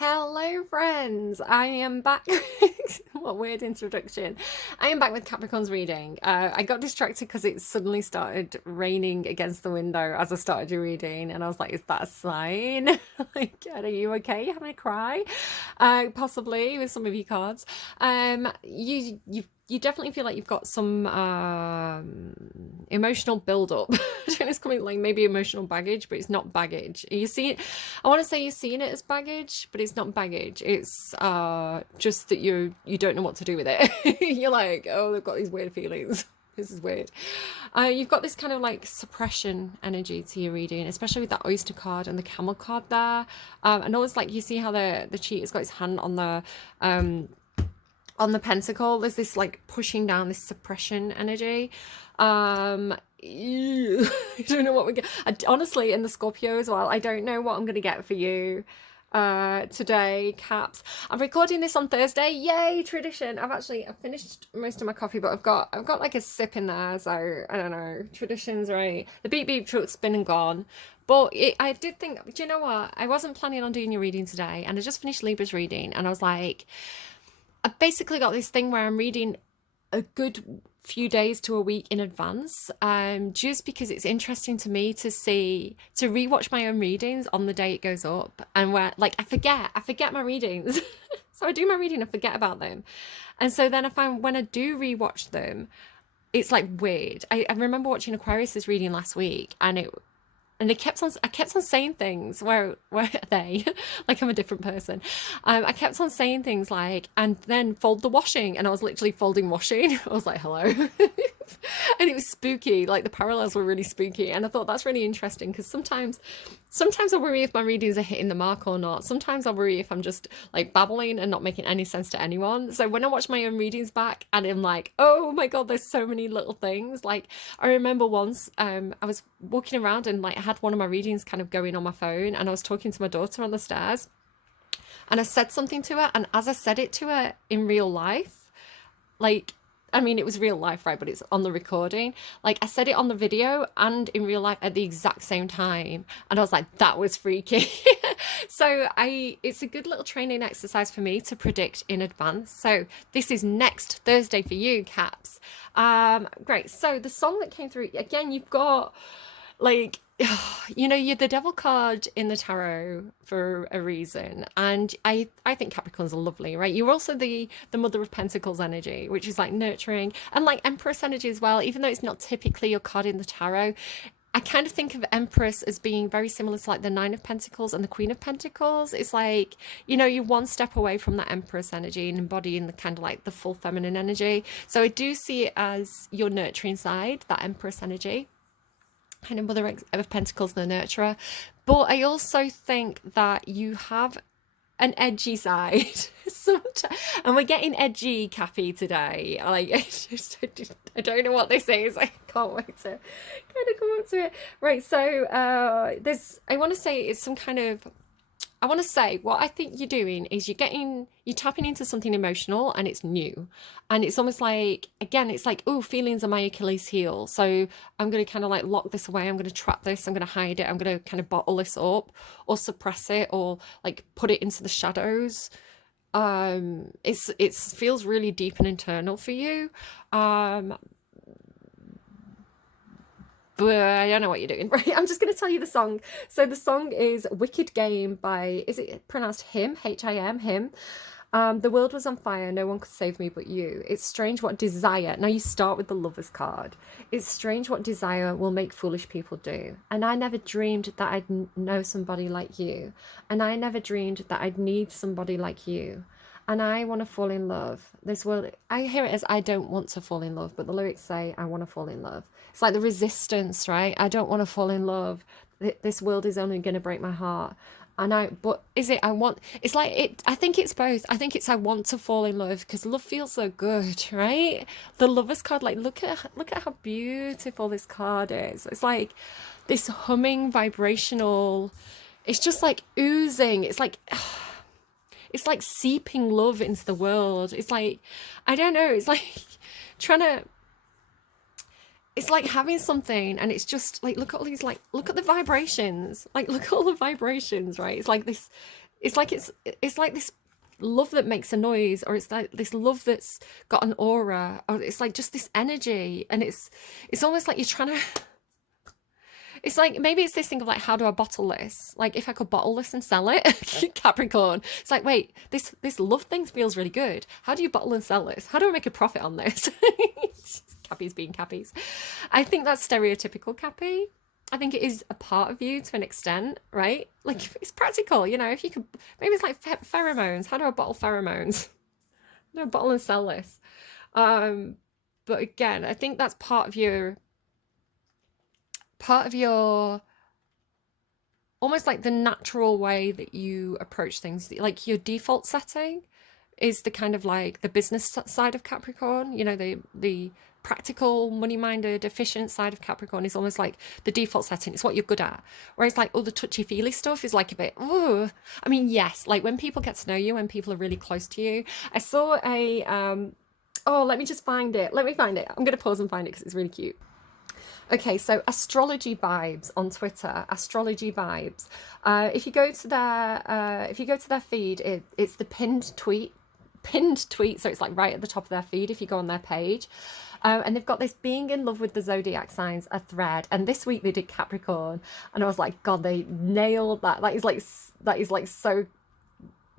Hello, friends. I am back. What a weird introduction. I am back with Capricorn's reading. I got distracted because it suddenly started raining against the window as I started your reading, and I was like, "Is that a sign? Like, are you okay? You having a cry? Possibly with some of your cards. You definitely feel like you've got some emotional build up. It's coming like maybe emotional baggage, but it's not baggage. You see it. I want to say you're seeing it as baggage, but it's not baggage. It's just that you don't know what to do with it. You're like, oh, they've got these weird feelings. This is weird. You've got this kind of like suppression energy to your reading, especially with that oyster card and the camel card there. And always like you see how the cheater's got his hand on the pentacle. There's this like pushing down this suppression energy. I don't know what we get. Honestly, in the Scorpio as well, I don't know what I'm gonna get for you today, Caps. I'm recording this on Thursday. Yay, tradition. I've finished most of my coffee, but I've got like a sip in there, so I don't know. Tradition's right. The beep beep truck's been and gone. But I did think, do you know what? I wasn't planning on doing your reading today, and I just finished Libra's reading, and I was like, I've basically got this thing where I'm reading a good few days to a week in advance, just because it's interesting to me to rewatch my own readings on the day it goes up, and where like I forget my readings. So I do my reading and forget about them, and so then I find when I do rewatch them, it's like weird. I remember watching Aquarius's reading last week, and I kept on saying things where they like I'm a different person. I kept on saying things like, and then fold the washing, and I was literally folding washing. I was like, hello. And it was spooky, like the parallels were really spooky, and I thought that's really interesting because sometimes I worry if my readings are hitting the mark or not. Sometimes I worry if I'm just like babbling and not making any sense to anyone. So when I watch my own readings back and I'm like, oh my god, there's so many little things. Like I remember once I was walking around and like I had one of my readings kind of going on my phone, and I was talking to my daughter on the stairs, and I said something to her, and as I said it to her in real life, like I mean, it was real life, right? But it's on the recording. Like, I said it on the video and in real life at the exact same time. And I was like, that was freaky. So it's a good little training exercise for me to predict in advance. So this is next Thursday for you, Caps. Great. So the song that came through, again, you've got like, you're the devil card in the tarot for a reason, and I think Capricorns are lovely, right? You're also the mother of pentacles energy, which is like nurturing, and like empress energy as well, even though it's not typically your card in the tarot. I kind of think of Empress as being very similar to like the Nine of Pentacles and the Queen of Pentacles. It's like, you're one step away from that Empress energy and embodying the kind of like the full feminine energy. So I do see it as your nurturing side, that Empress energy, kind of mother of pentacles, the nurturer. But I also think that you have an edgy side. And we're getting edgy, Cappy, today. Like, I don't know what this is. I can't wait to kind of come up to it. Right, so I want to say it's some kind of, I want to say what I think you're doing is you're tapping into something emotional, and it's new. And it's almost like, again, it's like, oh, feelings are my Achilles heel. So I'm going to kind of like lock this away. I'm going to trap this. I'm going to hide it. I'm going to kind of bottle this up or suppress it or like put it into the shadows. It feels really deep and internal for you. But I don't know what you're doing. Right, I'm just going to tell you the song. So the song is Wicked Game by, is it pronounced Him? H-I-M, Him. The world was on fire, no one could save me but you. It's strange what desire, now you start with the Lover's card. It's strange what desire will make foolish people do. And I never dreamed that I'd know somebody like you. And I never dreamed that I'd need somebody like you. And I want to fall in love. This world, I hear it as I don't want to fall in love, but the lyrics say I want to fall in love. It's like the resistance, right? I don't want to fall in love. This world is only going to break my heart. But is it, it's like it, I think it's both. I think it's I want to fall in love because love feels so good, right? The Lover's card, like look at how beautiful this card is. It's like this humming vibrational, it's just like oozing. It's like seeping love into the world. It's like, I don't know, it's like it's like having something and it's just like, look at all these, like, look at the vibrations, like look at all the vibrations, right? It's like this it's like this love that makes a noise, or it's like this love that's got an aura, or it's like just this energy, and it's almost like you're trying to, it's like, maybe it's this thing of like, how do I bottle this? Like, if I could bottle this and sell it, Capricorn. It's like, wait, this love thing feels really good. How do you bottle and sell this? How do I make a profit on this? Cappies being cappies. I think that's stereotypical cappi. I think it is a part of you to an extent, right? Like, it's practical, you know, if you could, maybe it's like pheromones. How do I bottle pheromones? How do I bottle and sell this? But again, I think that's part of your almost like the natural way that you approach things, like your default setting is the kind of like the business side of Capricorn, you know, the practical, money-minded, efficient side of Capricorn is almost like the default setting. It's what you're good at. Whereas like all the touchy-feely stuff is like a bit, oh, I mean, yes, like when people get to know you, when people are really close to you. I saw a, oh, let me just find it. Let me find it. I'm going to pause and find it because it's really cute. Okay, so Astrology Vibes on Twitter, Astrology Vibes. If you go to their feed, it's the pinned tweet, so it's like right at the top of their feed if you go on their page. And they've got this being in love with the zodiac signs, a thread. And this week they did Capricorn, and I was like, God, they nailed that. That is like so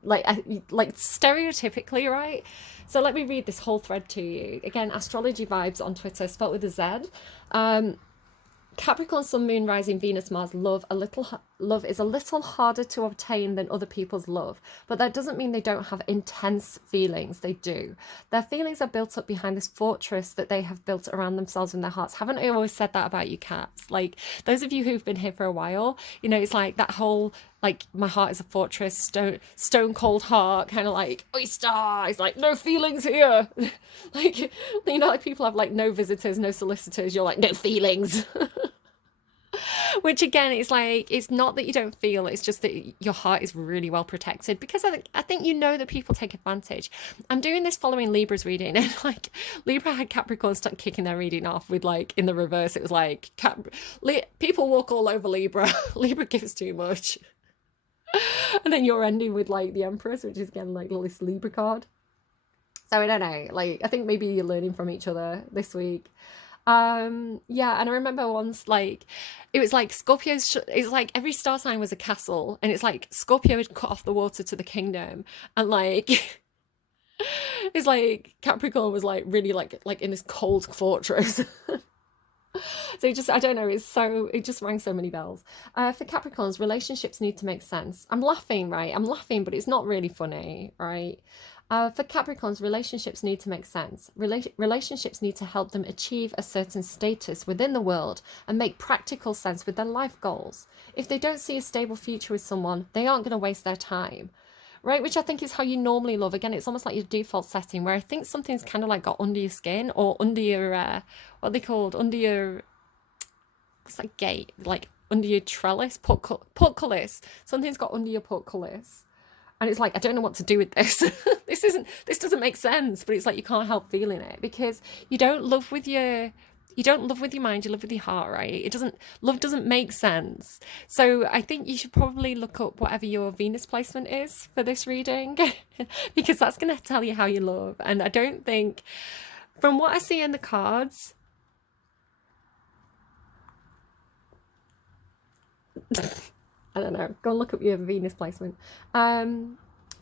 like stereotypically right. So let me read this whole thread to you again. Astrology Vibes on Twitter, spelled with a Z. Capricorn, Sun, Moon, Rising, Venus, Mars, love is a little harder to obtain than other people's love, but that doesn't mean they don't have intense feelings. They do. Their feelings are built up behind this fortress that they have built around themselves and their hearts. Haven't I always said that about you, Caps? Like, those of you who've been here for a while, you know, it's like that whole, like, my heart is a fortress, stone cold heart, kind of like oyster. It's like, no feelings here. Like, you know, like people have like no visitors, no solicitors. You're like, no feelings. Which again, it's like, it's not that you don't feel, it's just that your heart is really well protected, because I think you know that people take advantage. I'm doing this following Libra's reading, and like Libra had Capricorn start kicking their reading off with like, in the reverse, it was like people walk all over Libra. Libra gives too much. And then you're ending with like the Empress, which is again like this Libra card. So I don't know, like I think maybe you're learning from each other this week. Yeah, and I remember once, like, it was like Scorpio's, it's like every star sign was a castle, and it's like Scorpio had cut off the water to the kingdom, and like it's like Capricorn was like really like in this cold fortress. So it just, I don't know, it just rang so many bells. For Capricorns, relationships need to make sense. I'm laughing, right? I'm laughing, but it's not really funny, right? For Capricorns, relationships need to make sense. Relationships need to help them achieve a certain status within the world and make practical sense with their life goals. If they don't see a stable future with someone, they aren't going to waste their time, right? Which I think is how you normally love. Again, it's almost like your default setting, where I think something's kind of like got under your skin, or under your, what are they called? Under your, what's that gate? Like under your trellis? Portcullis. Something's got under your portcullis. And it's like, I don't know what to do with this. This doesn't make sense, but it's like you can't help feeling it, because you don't love with your mind, you love with your heart, right? Love doesn't make sense. So I think you should probably look up whatever your Venus placement is for this reading, because that's going to tell you how you love. And I don't think, from what I see in the cards, I don't know, go and look up your Venus placement.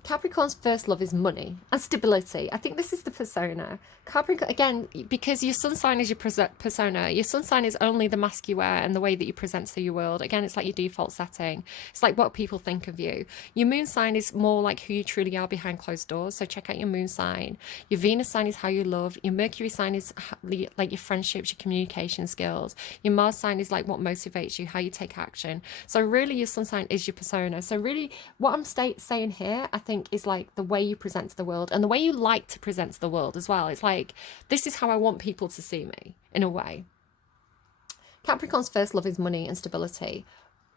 Capricorn's first love is money and stability. I think this is the persona. Capricorn, again, because your sun sign is your persona. Your sun sign is only the mask you wear and the way that you present to your world. Again, it's like your default setting. It's like what people think of you. Your moon sign is more like who you truly are behind closed doors. So check out your moon sign. Your Venus sign is how you love. Your Mercury sign is like your friendships, your communication skills. Your Mars sign is like what motivates you, how you take action. So really your sun sign is your persona. So really what I'm saying here, I think, is like the way you present to the world, and the way you like to present to the world as well. It's like, this is how I want people to see me, in a way. Capricorn's first love is money and stability.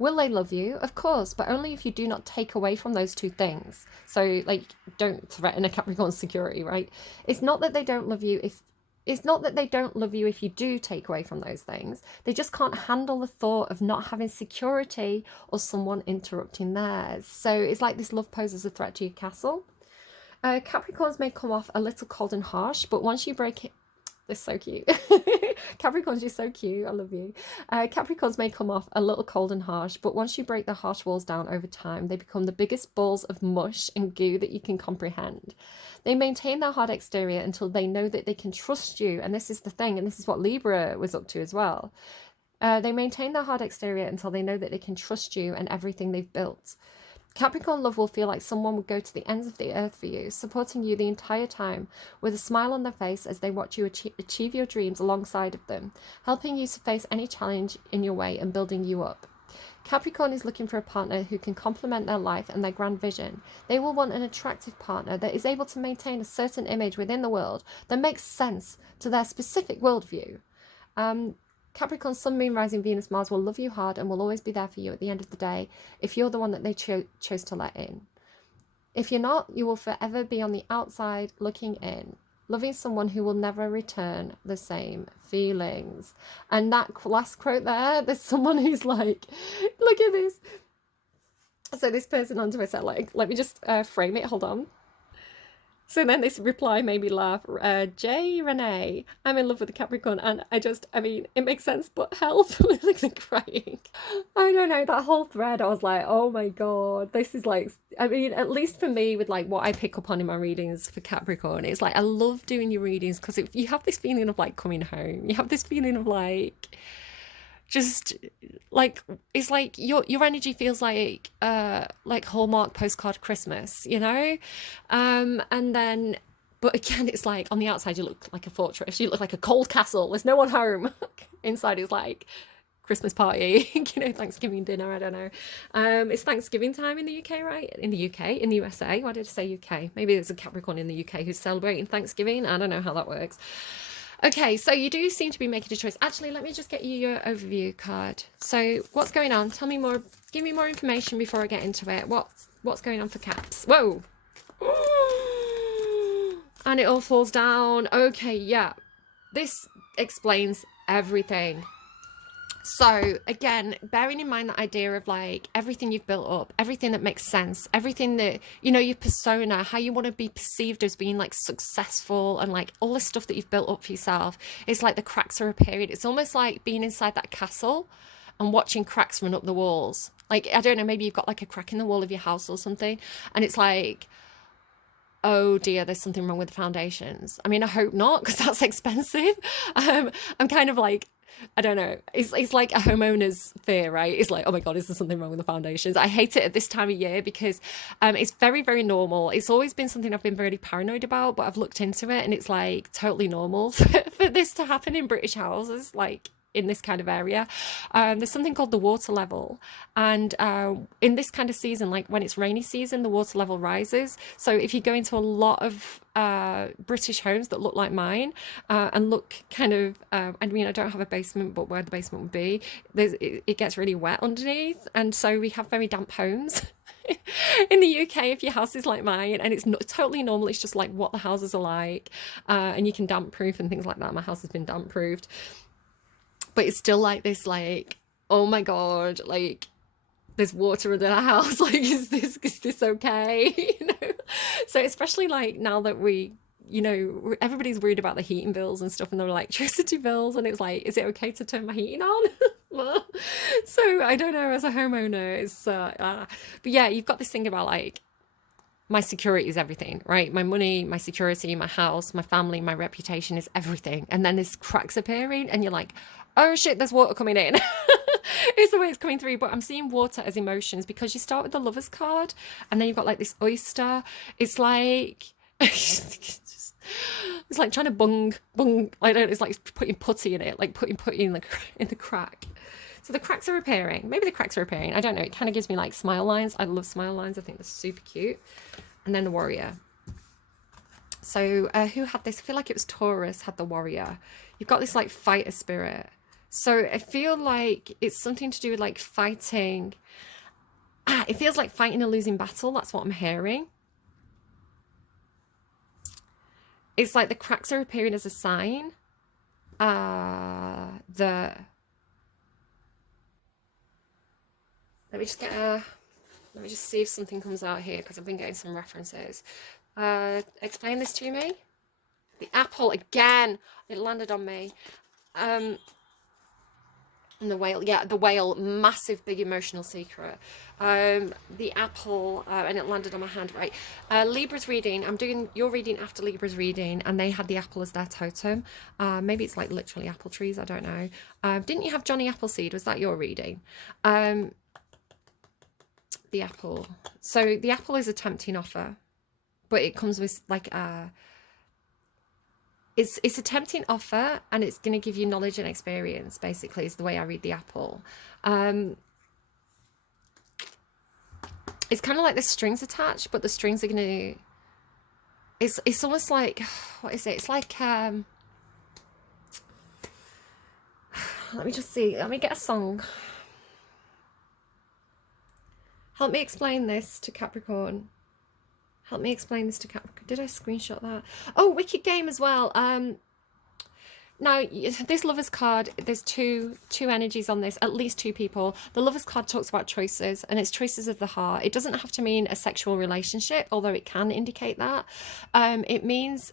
Will they love you? Of course, but only if you do not take away from those two things. So like, don't threaten a Capricorn's security, right? It's not that they don't love you it's not that they don't love you if you do take away from those things. They just can't handle the thought of not having security or someone interrupting theirs. So it's like this love poses a threat to your castle. Capricorns may come off a little cold and harsh, but once you break it, they're so cute. Capricorns, you're so cute. I love you. Capricorns may come off a little cold and harsh, but once you break the harsh walls down over time, they become the biggest balls of mush and goo that you can comprehend. They maintain their hard exterior until they know that they can trust you. And this is the thing, and this is what Libra was up to as well. They maintain their hard exterior until they know that they can trust you and everything they've built. Capricorn love will feel like someone would go to the ends of the earth for you, supporting you the entire time with a smile on their face as they watch you achieve your dreams alongside of them, helping you to face any challenge in your way and building you up. Capricorn is looking for a partner who can complement their life and their grand vision. They will want an attractive partner that is able to maintain a certain image within the world that makes sense to their specific worldview. Capricorn, Sun, Moon, Rising, Venus, Mars will love you hard and will always be there for you at the end of the day if you're the one that they chose to let in. If you're not, you will forever be on the outside looking in, loving someone who will never return the same feelings. And that last quote there's someone who's like, look at this. So this person on Twitter, like, let me just frame it, hold on. So then this reply made me laugh. J. Renee, I'm in love with a Capricorn, and I mean, it makes sense, but help. Like, crying. I don't know, that whole thread, I was like, oh my God, this is like, I mean, at least for me, with like what I pick up on in my readings for Capricorn, it's like, I love doing your readings because you have this feeling of like coming home. You have this feeling of like, just like, it's like your energy feels like Hallmark postcard Christmas, you know? And then, but again, it's like on the outside you look like a fortress, you look like a cold castle, there's no one home. Inside is like Christmas party, you know, Thanksgiving dinner, I don't know. It's Thanksgiving time in the UK, right? In the UK, in the USA, why did I say UK? Maybe there's a Capricorn in the UK who's celebrating Thanksgiving, I don't know how that works. Okay, so you do seem to be making a choice. Actually, let me just get you your overview card. So what's going on? Tell me more. Give me more information before I get into it. What's going on for Caps? Whoa. And it all falls down. Okay, yeah. This explains everything. So again, bearing in mind the idea of like everything you've built up, everything that makes sense, everything that, you know, your persona, how you want to be perceived as being like successful, and like all the stuff that you've built up for yourself, it's like the cracks are appearing. It's almost like being inside that castle and watching cracks run up the walls. Like, I don't know, maybe you've got like a crack in the wall of your house or something, and it's like, oh dear, there's something wrong with the foundations. I mean, I hope not, because that's expensive. I'm kind of like, I don't know. It's like a homeowner's fear, right? It's like, oh my God, is there something wrong with the foundations? I hate it at this time of year because it's very, very normal. It's always been something I've been very paranoid about, but I've looked into it and it's like totally normal for this to happen in British houses, like in this kind of area. There's something called the water level, and in this kind of season, like when it's rainy season, the water level rises. So if you go into a lot of British homes that look like mine and look kind of I mean, I don't have a basement, but where the basement would be, it gets really wet underneath, and so we have very damp homes. In the UK, if your house is like mine, and it's not totally normal, it's just like what the houses are like, and you can damp proof and things like that. My house has been damp proofed, but it's still like this, like, oh my God, like there's water under the house. Like, is this okay? You know? So especially like now that we, you know, everybody's worried about the heating bills and stuff and their electricity bills, and it's like, is it okay to turn my heating on? So I don't know, as a homeowner, it's but yeah, you've got this thing about like, my security is everything, right? My money, my security, my house, my family, my reputation is everything. And then there's cracks appearing and you're like, oh shit, there's water coming in. It's the way it's coming through. But I'm seeing water as emotions, because you start with the Lovers card and then you've got like this oyster. It's like, it's like trying to bung, I don't know, it's like putting putty in it, like putting putty in the crack. So the cracks are appearing. Maybe the cracks are appearing. I don't know. It kind of gives me like smile lines. I love smile lines. I think they're super cute. And then the warrior. So who had this? I feel like it was Taurus had the warrior. You've got this like fighter spirit. So I feel like it's something to do with like fighting. It feels like fighting a losing battle. That's what I'm hearing. it's like the cracks are appearing as a sign that, let me just see if something comes out here, because I've been getting some references. Explain this to me. The apple again, it landed on me. And the whale, yeah, the whale, massive, big emotional secret. The apple, and it landed on my hand, right? Libra's reading, I'm doing your reading after Libra's reading, and they had the apple as their totem. Maybe it's like literally apple trees, I don't know. Didn't you have Johnny Appleseed? Was that your reading? The apple. So the apple is a tempting offer, but it comes with like it's a tempting offer, and it's going to give you knowledge and experience, basically, is the way I read the apple. It's kind of like the strings attached, but the strings are going to, it's almost like, what is it? It's like, let me just see. Let me get a song. Help me explain this to Capricorn. Help me explain this to Capricorn. Did I screenshot that? Oh, Wicked Game as well. Now, this Lover's card, there's two energies on this, at least two people. The Lover's card talks about choices, and it's choices of the heart. It doesn't have to mean a sexual relationship, although it can indicate that. It means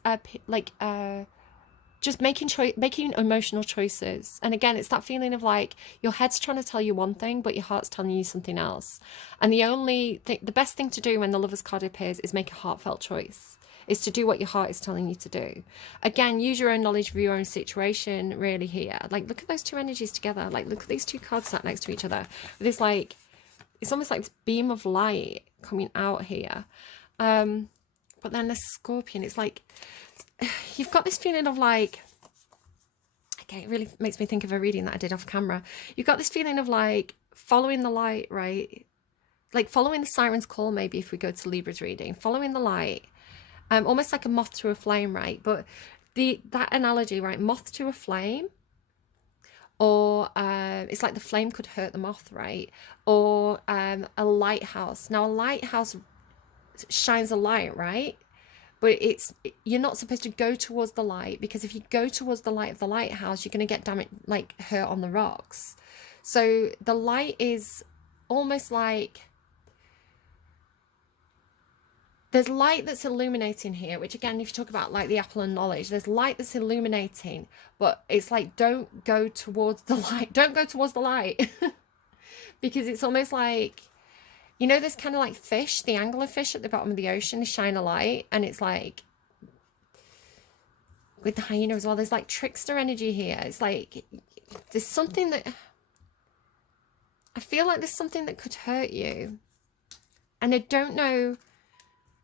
just making emotional choices. And again, it's that feeling of like your head's trying to tell you one thing, but your heart's telling you something else. And the best thing to do when the Lover's card appears is make a heartfelt choice, is to do what your heart is telling you to do. Again, use your own knowledge of your own situation really here. Like, look at those two energies together. Like, look at these two cards sat next to each other. It's like, it's almost like this beam of light coming out here. But then the Scorpion, it's like, you've got this feeling of like, okay, it really makes me think of a reading that I did off camera. You've got this feeling of like following the light, right? Like following the siren's call, maybe, if we go to Libra's reading, following the light, almost like a moth to a flame, right? But that analogy, right? Moth to a flame, or it's like the flame could hurt the moth, right? Or a lighthouse. Now, a lighthouse shines a light, right? But you're not supposed to go towards the light, because if you go towards the light of the lighthouse, you're going to get damaged, like hurt on the rocks. So the light is almost like, there's light that's illuminating here, which again, if you talk about like the apple and knowledge, there's light that's illuminating, but it's like, don't go towards the light. Don't go towards the light. Because it's almost like, you know, there's kind of like fish, the anglerfish at the bottom of the ocean, they shine a light, and it's like, with the hyena as well, there's like trickster energy here. It's like, there's something that, I feel like there's something that could hurt you. And I don't know,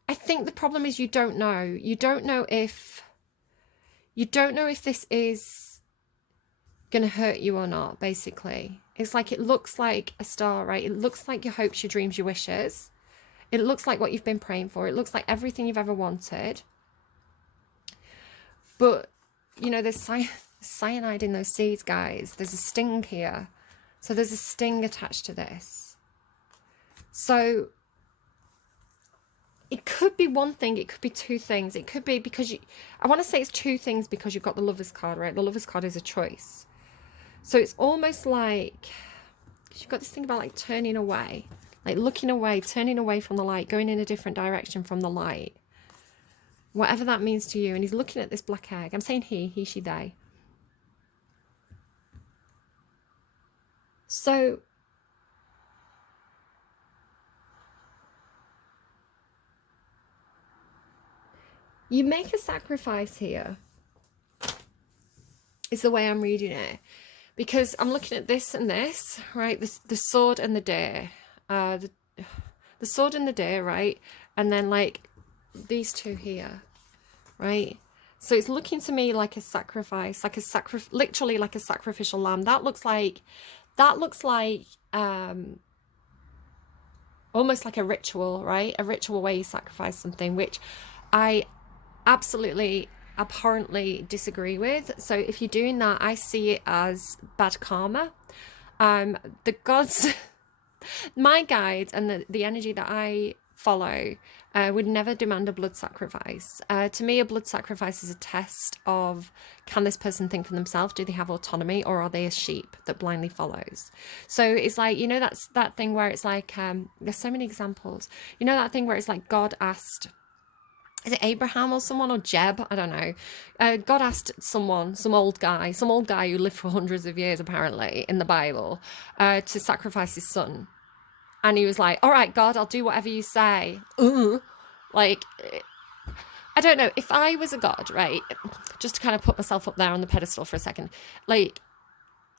I think the problem is you don't know. You don't know if this is going to hurt you or not, basically. It's like, it looks like a star, right? It looks like your hopes, your dreams, your wishes. It looks like what you've been praying for. It looks like everything you've ever wanted. But, you know, there's cyanide in those seeds, guys. There's a sting here. So there's a sting attached to this. So it could be one thing. It could be two things. It could be because I want to say it's two things, because you've got the Lover's card, right? The Lover's card is a choice. So it's almost like you've got this thing about like turning away, like looking away, turning away from the light, going in a different direction from the light, whatever that means to you. And he's looking at this black egg. I'm saying he, she, they. So you make a sacrifice here, is the way I'm reading it. Because I'm looking at this and this, right? The sword and the deer. The sword and the deer, right? And then like these two here, right? So it's looking to me like a sacrifice, like literally like a sacrificial lamb. That looks like almost like a ritual, right? A ritual where you sacrifice something, which I absolutely abhorrently disagree with. So if you're doing that, I see it as bad karma. The gods, my guides, and the energy that I follow would never demand a blood sacrifice. To me, a blood sacrifice is a test of, can this person think for themselves? Do they have autonomy, or are they a sheep that blindly follows? So it's like, you know, that's that thing where it's like, there's so many examples. You know that thing where it's like God asked, is it Abraham or someone, or Jeb? I don't know. God asked someone, some old guy who lived for hundreds of years apparently in the Bible, to sacrifice his son. And he was like, all right, God, I'll do whatever you say. Like, I don't know. If I was a God, right, just to kind of put myself up there on the pedestal for a second, like,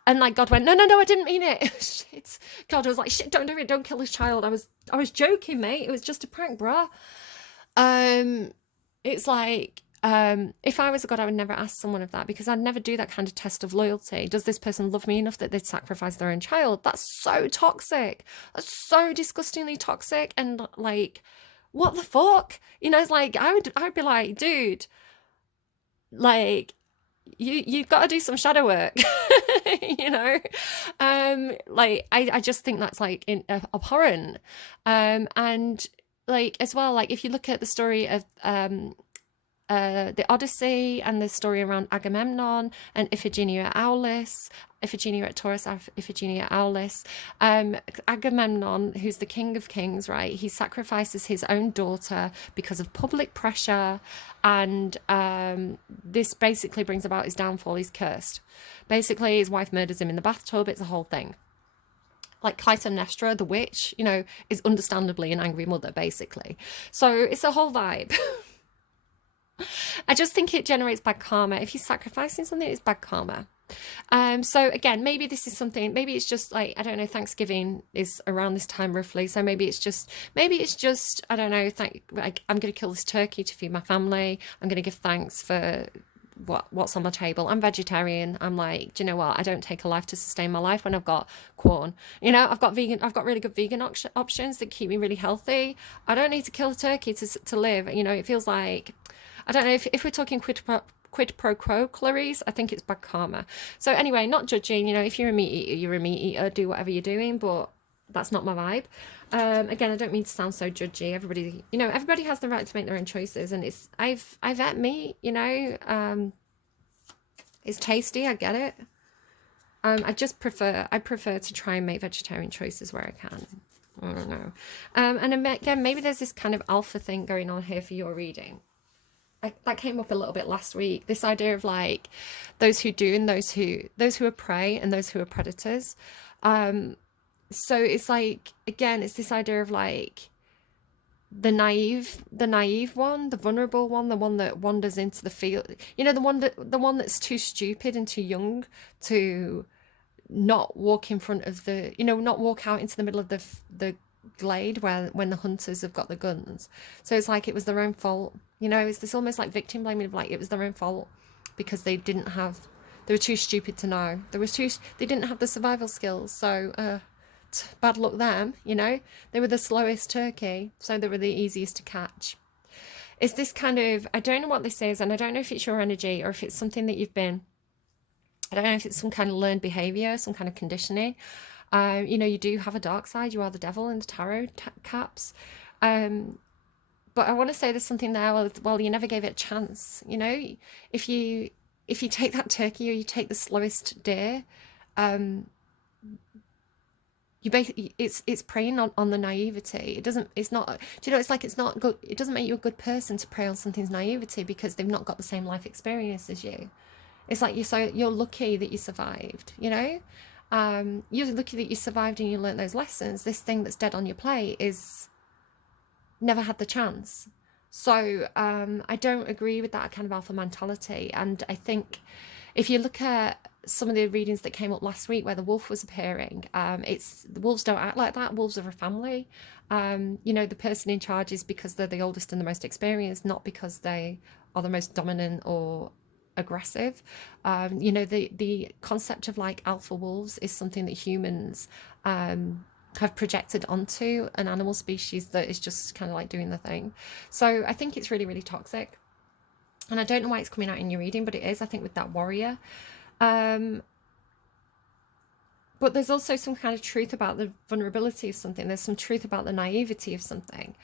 and like God went, no, I didn't mean it. Shit. God was like, shit, don't do it. Don't kill this child. I was joking, mate. It was just a prank, bruh. It's like, if I was a God, I would never ask someone of that, because I'd never do that kind of test of loyalty. Does this person love me enough that they'd sacrifice their own child? That's so toxic. That's so disgustingly toxic. And like, what the fuck? You know, it's like, I'd be like, dude, like, you've got to do some shadow work. You know, like, I just think that's like abhorrent. And like, as well, like, if you look at the story of the Odyssey and the story around Agamemnon and Iphigenia Aulis, Iphigenia at Taurus, Iphigenia at Aulis. Agamemnon, who's the king of kings, right? He sacrifices his own daughter because of public pressure, and this basically brings about his downfall. He's cursed. Basically, his wife murders him in the bathtub. It's a whole thing. Like Clytemnestra, the witch, you know, is understandably an angry mother, basically. So it's a whole vibe. I just think it generates bad karma. If you're sacrificing something, it's bad karma. So again, maybe this is something, maybe it's just like, I don't know, Thanksgiving is around this time roughly. So maybe it's just, I don't know, like, I'm going to kill this turkey to feed my family. I'm going to give thanks for what's on my table. I'm vegetarian. I'm like, do you know what? I don't take a life to sustain my life when I've got corn. You know, I've got really good vegan options that keep me really healthy. I don't need to kill a turkey to live. You know, it feels like, I don't know, if we're talking quid pro quo, Clarice, I think it's bad karma. So anyway, not judging, you know, if you're a meat eater, you're a meat eater, do whatever you're doing, but that's not my vibe. Again, I don't mean to sound so judgy. Everybody has the right to make their own choices, and I've ate meat, you know, it's tasty, I get it. I prefer to try and make vegetarian choices where I can. I don't know. And again, maybe there's this kind of alpha thing going on here for your reading. That came up a little bit last week, this idea of like those who do and those who are prey and those who are predators. So it's like, again, it's this idea of like the naive one, the vulnerable one, the one that wanders into the field, you know, the one that's too stupid and too young to not walk in front of not walk out into the middle of the glade when the hunters have got the guns. So it's like it was their own fault, you know. It's this almost like victim blaming of like it was their own fault because they were too stupid to know, they didn't have the survival skills. So bad luck them, you know. They were the slowest turkey, so they were the easiest to catch. It's this kind of, I don't know what this is, and I don't know if it's your energy or if it's something that you've been, I don't know if it's some kind of learned behavior, some kind of conditioning. You know, you do have a dark side. You are the devil in the tarot caps. But I want to say there's something there. Well, you never gave it a chance. You know, if you take that turkey or you take the slowest deer, it's preying on the naivety. It's not, do you know, it's like, it's not good. It doesn't make you a good person to prey on something's naivety because they've not got the same life experience as you. It's like you're lucky that you survived, you know. You're lucky that you survived and you learned those lessons. This thing that's dead on your plate is never had the chance. So I don't agree with that kind of alpha mentality. And I think if you look at some of the readings that came up last week where the wolf was appearing, the wolves don't act like that. Wolves are a family. You know, the person in charge is because they're the oldest and the most experienced, not because they are the most dominant or aggressive. You know, the concept of like alpha wolves is something that humans have projected onto an animal species that is just kind of like doing the thing. So I think it's really, really toxic, and I don't know why it's coming out in your reading, but it is, I think, with that warrior. But there's also some kind of truth about the vulnerability of something. There's some truth about the naivety of something.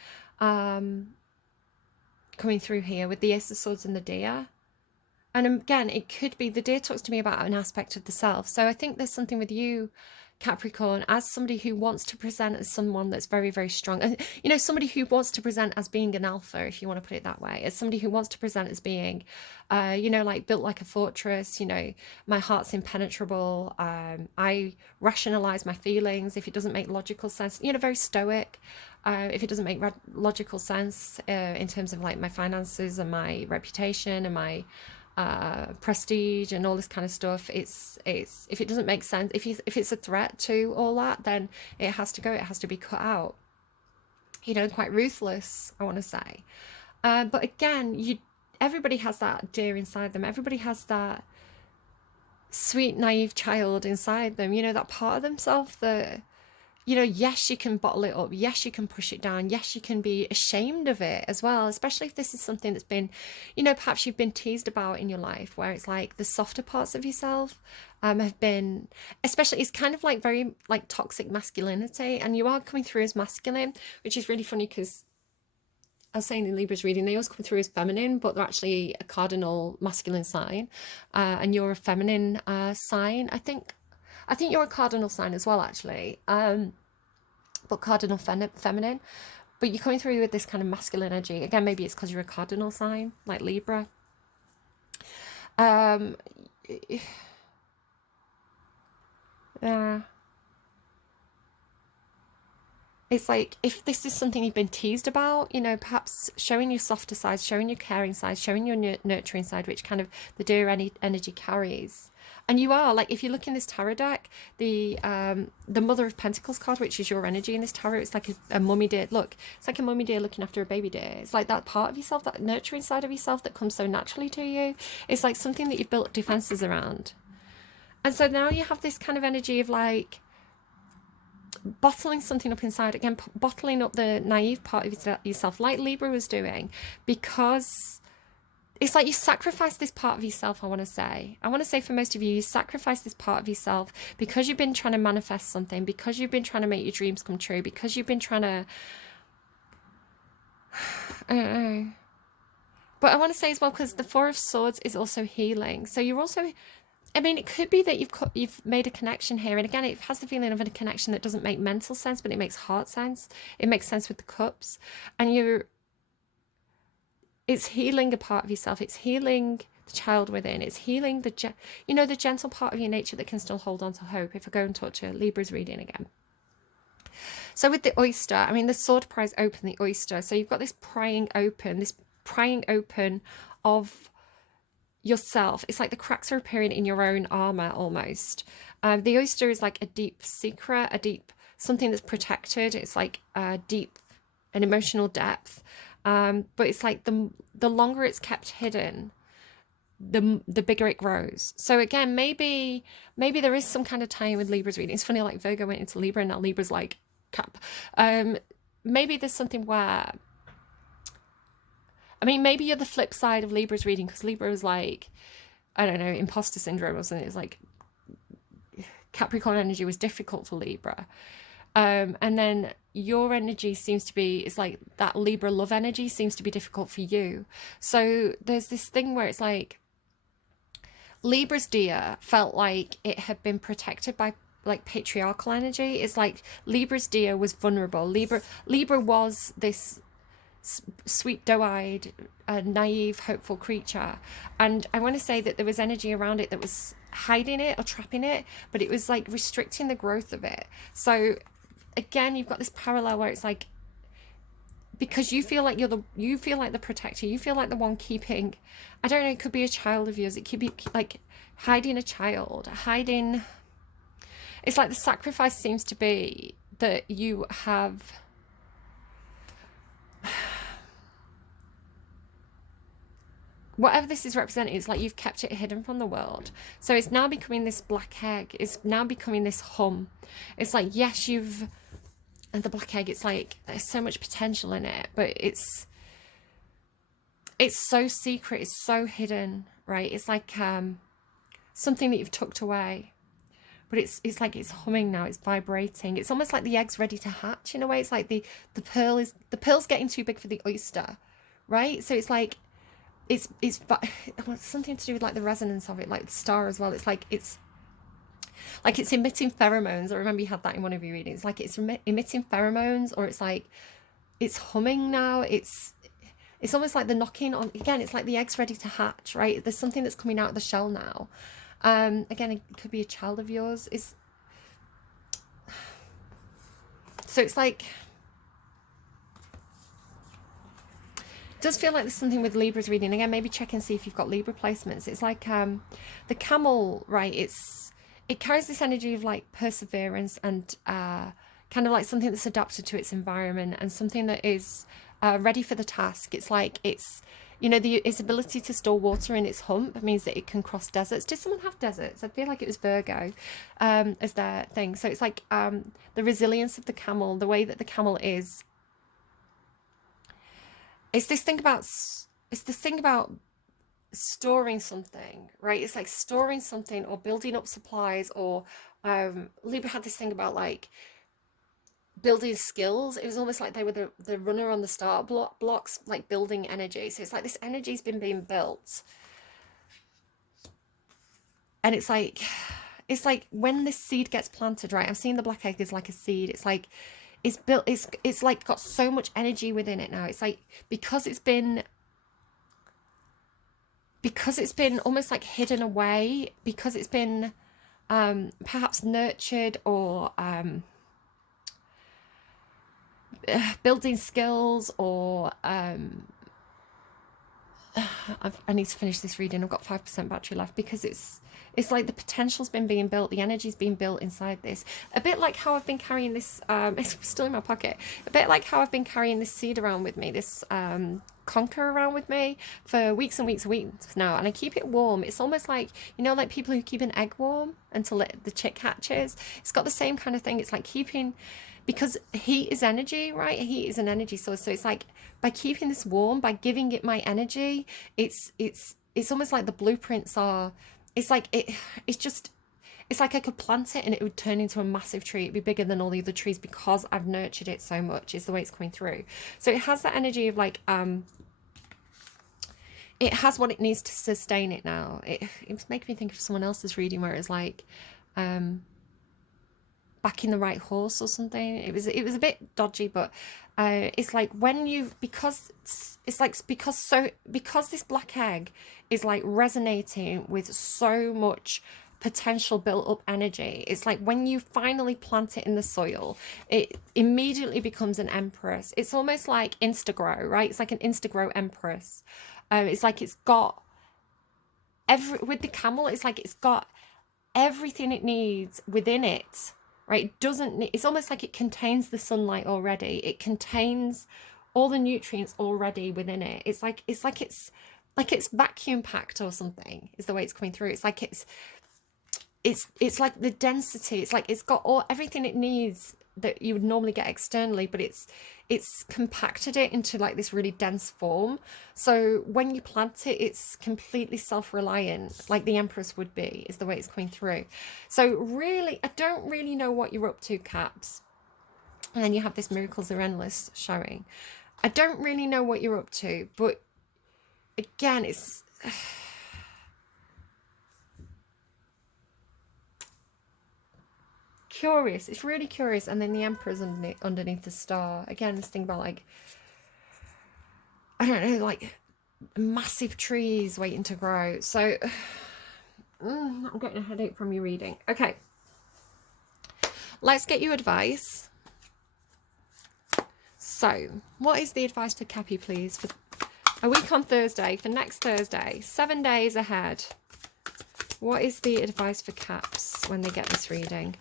coming through here with the Ace of Swords and the Deer. And again, it could be the deer talks to me about an aspect of the self. So I think there's something with you, Capricorn, as somebody who wants to present as someone that's very, very strong. And, you know, somebody who wants to present as being an alpha, if you want to put it that way, as somebody who wants to present as being, you know, like built like a fortress, you know, my heart's impenetrable. I rationalize my feelings if it doesn't make logical sense, you know, very stoic. If it doesn't make logical sense in terms of like my finances and my reputation and my prestige and all this kind of stuff, it's if it doesn't make sense, if it's a threat to all that, then it has to go, it has to be cut out, you know, quite ruthless, I want to say. But again, everybody has that deer inside them, everybody has that sweet naive child inside them, you know, that part of themselves that, you know, yes, you can bottle it up. Yes, you can push it down. Yes, you can be ashamed of it as well, especially if this is something that's been, you know, perhaps you've been teased about in your life, where it's like the softer parts of yourself have been, especially, it's kind of like very like toxic masculinity, and you are coming through as masculine, which is really funny because I was saying in Libra's reading, they always come through as feminine, but they're actually a cardinal masculine sign, and you're a feminine sign, I think. I think you're a cardinal sign as well, actually, but cardinal feminine. But you're coming through with this kind of masculine energy. Again, maybe it's because you're a cardinal sign, like Libra. Yeah. It's like, if this is something you've been teased about, you know, perhaps showing your softer side, showing your caring side, showing your nurturing side, which kind of the deer energy carries. And you are, like, if you look in this tarot deck, the Mother of Pentacles card, which is your energy in this tarot, it's like a mummy deer. Look, it's like a mummy deer looking after a baby deer. It's like that part of yourself, that nurturing side of yourself that comes so naturally to you. It's like something that you've built defenses around. And so now you have this kind of energy of like bottling something up inside, again, bottling up the naive part of yourself, like Libra was doing, because it's like you sacrifice this part of yourself. I want to say for most of you, you sacrifice this part of yourself because you've been trying to manifest something, because you've been trying to make your dreams come true, because you've been trying to, I don't know. But I want to say as well, because the Four of Swords is also healing. So you're also, I mean, it could be that you've made a connection here. And again, it has the feeling of a connection that doesn't make mental sense, but it makes heart sense. It makes sense with the cups. And it's healing a part of yourself. It's healing the child within. It's healing the gentle part of your nature that can still hold on to hope. If I go and talk to Libra's reading again. So with the oyster, I mean, the sword pries open the oyster. So you've got this prying open of yourself. It's like the cracks are appearing in your own armor almost. The oyster is like a deep secret, something that's protected. It's like an emotional depth. But it's like the longer it's kept hidden, the bigger it grows. So again, maybe there is some kind of tie-in with Libra's reading. It's funny, like Virgo went into Libra and now Libra's like Cap. Maybe there's something where, I mean, maybe you're the flip side of Libra's reading, because Libra was like, I don't know, imposter syndrome or something. It's like Capricorn energy was difficult for Libra. And then your energy seems to be, it's like that Libra love energy seems to be difficult for you. So there's this thing where it's like Libra's deer felt like it had been protected by like patriarchal energy. It's like Libra's deer was vulnerable. Libra was this sweet, doe-eyed, naive, hopeful creature, and I want to say that there was energy around it that was hiding it or trapping it, but it was like restricting the growth of it. So again, you've got this parallel where it's like, because you feel like you feel like the protector, you feel like the one keeping, I don't know, it could be a child of yours, it could be like hiding a child, it's like the sacrifice seems to be that you have, whatever this is representing, it's like you've kept it hidden from the world. So it's now becoming this black egg. It's now becoming this hum. It's like, yes, and the black egg, it's like there's so much potential in it, but it's so secret, it's so hidden, right? It's like something that you've tucked away. but it's like it's humming now, it's vibrating. It's almost like the egg's ready to hatch in a way. It's like the pearl's getting too big for the oyster, right? So it's like it's something to do with like the resonance of it, like the star as well. It's like it's emitting pheromones. I remember you had that in one of your readings. Like it's emitting pheromones, or it's like it's humming now. It's almost like the knocking on, again, it's like the egg's ready to hatch, right? There's something that's coming out of the shell now. Again, it could be a child of yours. So it's like, it does feel like there's something with Libra's reading. Again, maybe check and see if you've got Libra placements. It's like the camel, right? It carries this energy of like perseverance and kind of like something that's adapted to its environment and something that is ready for the task. It's like you know, its ability to store water in its hump means that it can cross deserts. Did someone have deserts? I feel like it was Virgo as their thing. So it's like the resilience of the camel, the way that the camel is. It's this thing about storing something, right? It's like storing something or building up supplies, or Libra had this thing about like building skills. It was almost like they were the runner on the start blocks, like building energy. So it's like this energy's been being built, and it's like when this seed gets planted, right? I'm seeing the black egg is like a seed. It's like it's built, it's like got so much energy within it now. It's like because it's been almost like hidden away, because it's been perhaps nurtured or building skills, or I need to finish this reading. I've got 5% battery left, because it's like the potential's been being built, the energy's being built inside this. A bit like how I've been carrying this, it's still in my pocket, a bit like how I've been carrying this seed around with me, this conker around with me for weeks and weeks and weeks now, and I keep it warm. It's almost like, you know, like people who keep an egg warm until the chick hatches. It's got the same kind of thing. It's like keeping, because heat is energy, right? Heat is an energy source. So it's like by keeping this warm, by giving it my energy, it's almost like the blueprints are, it's like it's like I could plant it and it would turn into a massive tree. It'd be bigger than all the other trees because I've nurtured it so much, is the way it's coming through. So it has that energy of like, it has what it needs to sustain it now. It's making me think of someone else's reading where it's like, backing the right horse or something. It was a bit dodgy, but it's like when you, because this black egg is like resonating with so much potential built up energy. It's like when you finally plant it in the soil, it immediately becomes an empress. It's almost like Instagrow, right? It's like an Instagrow empress. It's like it's got with the camel, it's like it's got everything it needs within it, right? It doesn't need, it's almost like it contains the sunlight already. It contains all the nutrients already within it. It's like it's vacuum packed or something, is the way it's coming through. It's like it's like the density, it's like it's got everything it needs that you would normally get externally, but it's compacted it into like this really dense form. So when you plant it, it's completely self-reliant, like the empress would be, is the way it's coming through. So really, I don't really know what you're up to, Caps. And then you have this miracles are endless showing. I don't really know what you're up to, but again, it's curious. It's really curious. And then the emperor's underneath the star. Again, this thing about like, I don't know, like massive trees waiting to grow. So I'm getting a headache from your reading. Okay, let's get you advice. So what is the advice for Cappi, please, for a week on Thursday, for next Thursday, 7 days ahead? What is the advice for Caps when they get this reading?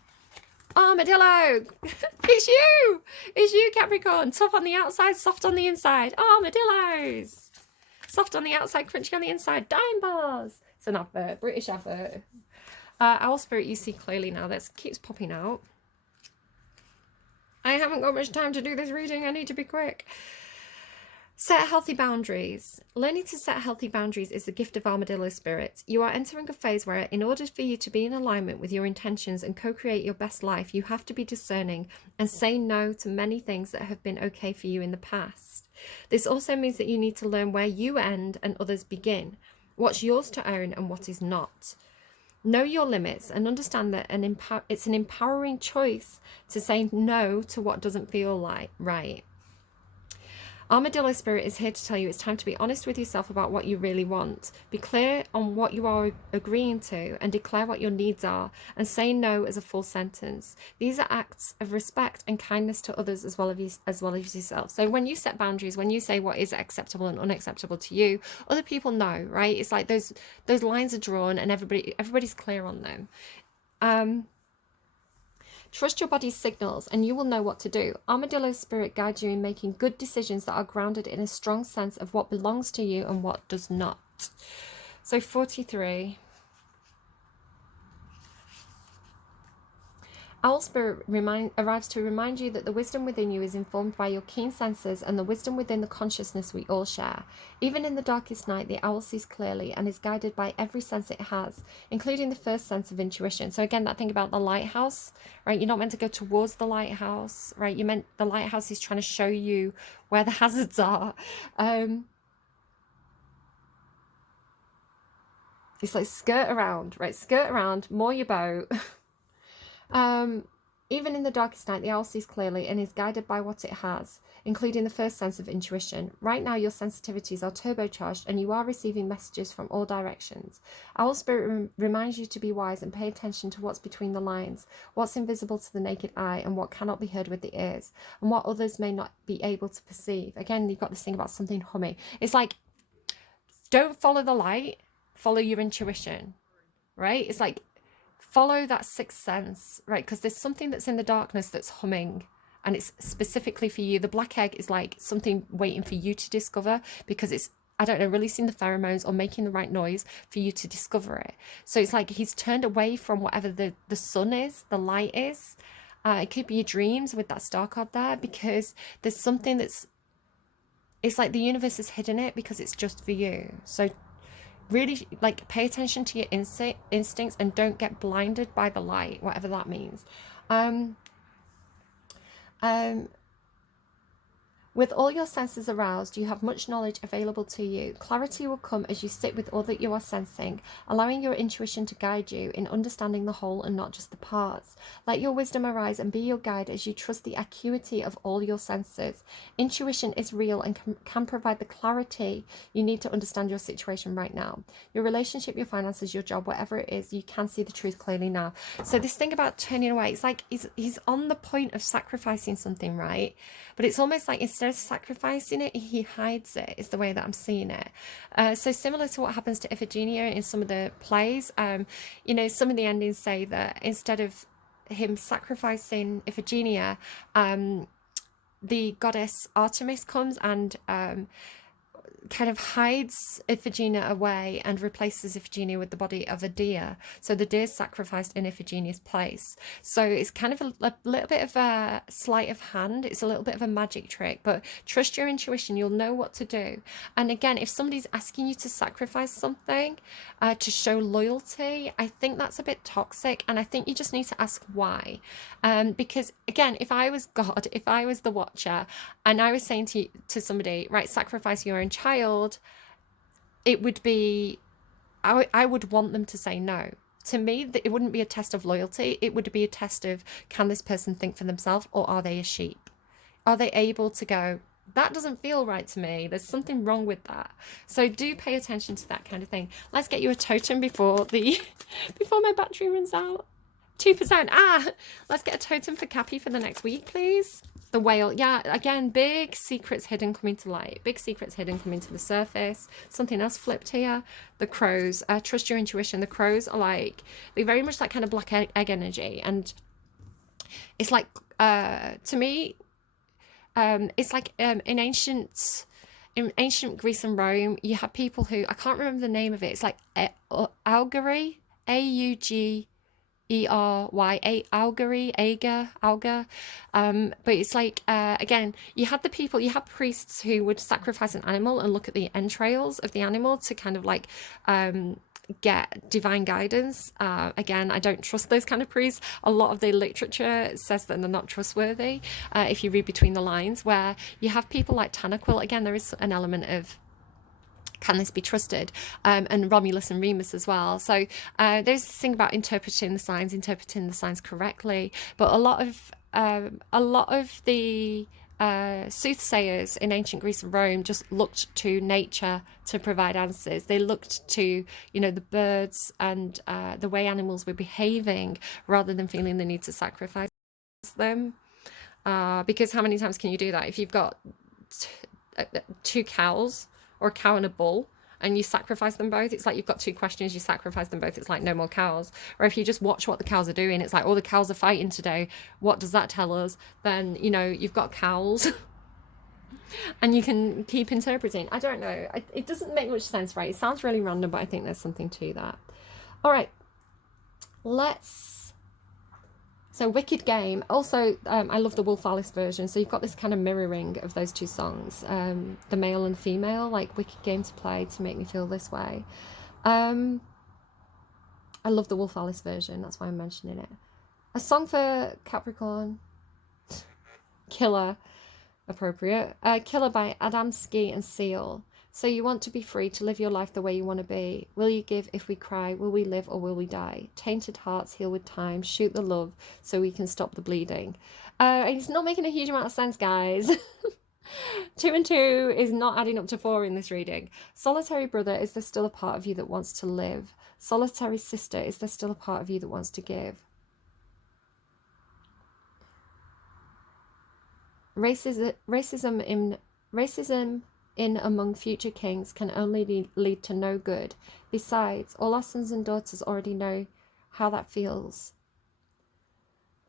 Armadillo! It's you, Capricorn. Tough on the outside, soft on the inside. Armadillos! Soft on the outside, crunchy on the inside. Dime bars! It's an advert, British advert. Owl Spirit, you see clearly now. That keeps popping out. I haven't got much time to do this reading. I need to be quick. Set healthy boundaries. Learning to set healthy boundaries is the gift of armadillo spirit. You are entering a phase where, in order for you to be in alignment with your intentions and co-create your best life, you have to be discerning and say no to many things that have been okay for you in the past. This also means that you need to learn where you end and others begin, what's yours to own and what is not. Know your limits and understand that it's an empowering choice to say no to what doesn't feel like right. Armadillo Spirit is here to tell you it's time to be honest with yourself about what you really want. Be clear on what you are agreeing to and declare what your needs are, and say no as a full sentence. These are acts of respect and kindness to others as well as yourself. So when you set boundaries, when you say what is acceptable and unacceptable to you, other people know, right? It's like those lines are drawn and everybody's clear on them. Trust your body's signals and you will know what to do. Armadillo Spirit guides you in making good decisions that are grounded in a strong sense of what belongs to you and what does not. So 43. Owl Spirit arrives to remind you that the wisdom within you is informed by your keen senses and the wisdom within the consciousness we all share. Even in the darkest night, the owl sees clearly and is guided by every sense it has, including the first sense of intuition. So again, that thing about the lighthouse, right? You're not meant to go towards the lighthouse, right? The lighthouse is trying to show you where the hazards are. It's like skirt around, right? Skirt around, moor your boat. Even in the darkest night, the owl sees clearly and is guided by what it has, including the first sense of intuition. Right now, your sensitivities are turbocharged and you are receiving messages from all directions. Owl Spirit reminds you to be wise and pay attention to what's between the lines, what's invisible to the naked eye and what cannot be heard with the ears, and what others may not be able to perceive. Again, you've got this thing about something humming. It's like, don't follow the light, follow your intuition, right? It's like, follow that sixth sense, right? Because there's something that's in the darkness that's humming and it's specifically for you. The black egg is like something waiting for you to discover because it's, I don't know, releasing the pheromones or making the right noise for you to discover it. So it's like he's turned away from whatever the sun is, the light is. It could be your dreams with that star card there, because there's something that's, it's like the universe has hidden it because it's just for you. So really, like, pay attention to your instincts and don't get blinded by the light, whatever that means. With all your senses aroused, you have much knowledge available to you. Clarity will come as you sit with all that you are sensing, allowing your intuition to guide you in understanding the whole and not just the parts. Let your wisdom arise and be your guide as you trust the acuity of all your senses. Intuition is real and can provide the clarity you need to understand your situation right now. Your relationship, your finances, your job, whatever it is, you can see the truth clearly now. So this thing about turning away, it's like he's on the point of sacrificing something, right? But it's almost like instead of sacrificing it, he hides it, is the way that I'm seeing it. So similar to what happens to Iphigenia in some of the plays, you know, some of the endings say that instead of him sacrificing Iphigenia, the goddess Artemis comes and kind of hides Iphigenia away and replaces Iphigenia with the body of a deer. So the deer is sacrificed in Iphigenia's place. So it's kind of a little bit of a sleight of hand. It's a little bit of a magic trick, but trust your intuition. You'll know what to do. And again, if somebody's asking you to sacrifice something to show loyalty, I think that's a bit toxic. And I think you just need to ask why. Because again, if I was God, if I was the watcher and I was saying to somebody, right, sacrifice your own child, it would be, I would want them to say no. To me, it wouldn't be a test of loyalty. It would be a test of, can this person think for themselves, or are they a sheep? Are they able to go, that doesn't feel right to me, there's something wrong with that? So do pay attention to that kind of thing. Let's get you a totem before my battery runs out. 2%. Let's get a totem for Cappi for the next week, please. The whale. Yeah, again, big secrets hidden coming to light. Big secrets hidden coming to the surface. Something else flipped here. The crows. Trust your intuition. The crows are like, they're very much like kind of black egg energy. And it's like, to me, it's like in ancient Greece and Rome, you had people who, I can't remember the name of it. It's like Augury, Augure. Erya, Auger. But it's like, again, you had the people, you had priests who would sacrifice an animal and look at the entrails of the animal to kind of like get divine guidance. Again, I don't trust those kind of priests. A lot of the literature says that they're not trustworthy, if you read between the lines, where you have people like Tanaquil. Again, there is an element of, can this be trusted? And Romulus and Remus as well. So there's this thing about interpreting the signs correctly. But a lot of the soothsayers in ancient Greece and Rome just looked to nature to provide answers. They looked to, you know, the birds and the way animals were behaving, rather than feeling the need to sacrifice them. Because how many times can you do that? If you've got two cows, or a cow and a bull, and you sacrifice them both, it's like you've got two questions, you sacrifice them both, it's like no more cows. Or if you just watch what the cows are doing, it's like, oh, the cows are fighting today, what does that tell us? Then, you know, you've got cows. And you can keep interpreting. I don't know, it doesn't make much sense, right? It sounds really random, but I think there's something to that. All right, so Wicked Game. Also, I love the Wolf Alice version. So you've got this kind of mirroring of those two songs, the male and female, like Wicked Game to play to make me feel this way. I love the Wolf Alice version. That's why I'm mentioning it. A song for Capricorn. Killer. Appropriate. Killer by Adamski and Seal. So you want to be free to live your life the way you want to be. Will you give if we cry? Will we live or will we die? Tainted hearts heal with time. Shoot the love so we can stop the bleeding. It's not making a huge amount of sense, guys. 2 and 2 is not adding up to 4 in this reading. Solitary brother, is there still a part of you that wants to live? Solitary sister, is there still a part of you that wants to give? Racism in among future kings can only lead to no good. Besides, all our sons and daughters already know how that feels.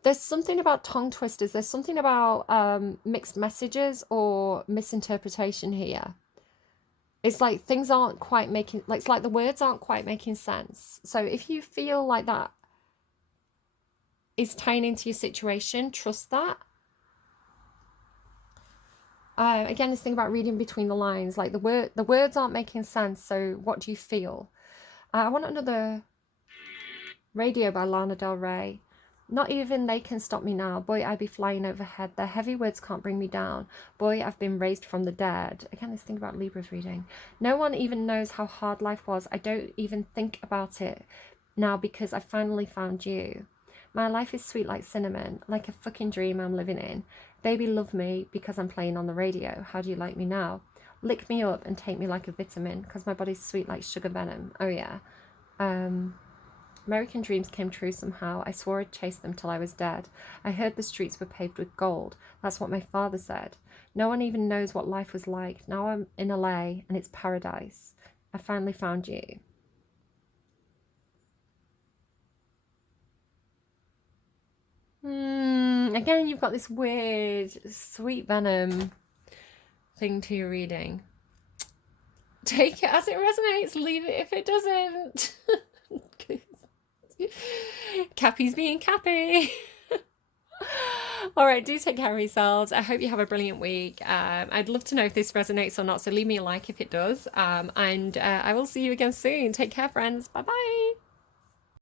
There's something about tongue twisters. There's something about mixed messages or misinterpretation here. It's like things aren't quite making, like, it's like the words aren't quite making sense. So if you feel like that is tying into your situation, trust that. Again, this thing about reading between the lines, like the words aren't making sense, so what do you feel? I want another Radio by Lana Del Rey. Not even they can stop me now. Boy, I be flying overhead. Their heavy words can't bring me down. Boy, I've been raised from the dead. Again, this thing about Libra's reading. No one even knows how hard life was. I don't even think about it now because I finally found you. My life is sweet like cinnamon, like a fucking dream I'm living in. Baby, love me because I'm playing on the radio. How do you like me now? Lick me up and take me like a vitamin because my body's sweet like sugar venom. Oh yeah. American dreams came true somehow. I swore I'd chase them till I was dead. I heard the streets were paved with gold. That's what my father said. No one even knows what life was like. Now I'm in LA and it's paradise. I finally found you. Again, you've got this weird sweet venom thing to your reading. Take it as it resonates, leave it if it doesn't. Cappy's being Cappy. All right, do take care of yourselves. I hope you have a brilliant week. I'd love to know if this resonates or not, so leave me a like if it does. And I will see you again soon. Take care, friends. Bye bye.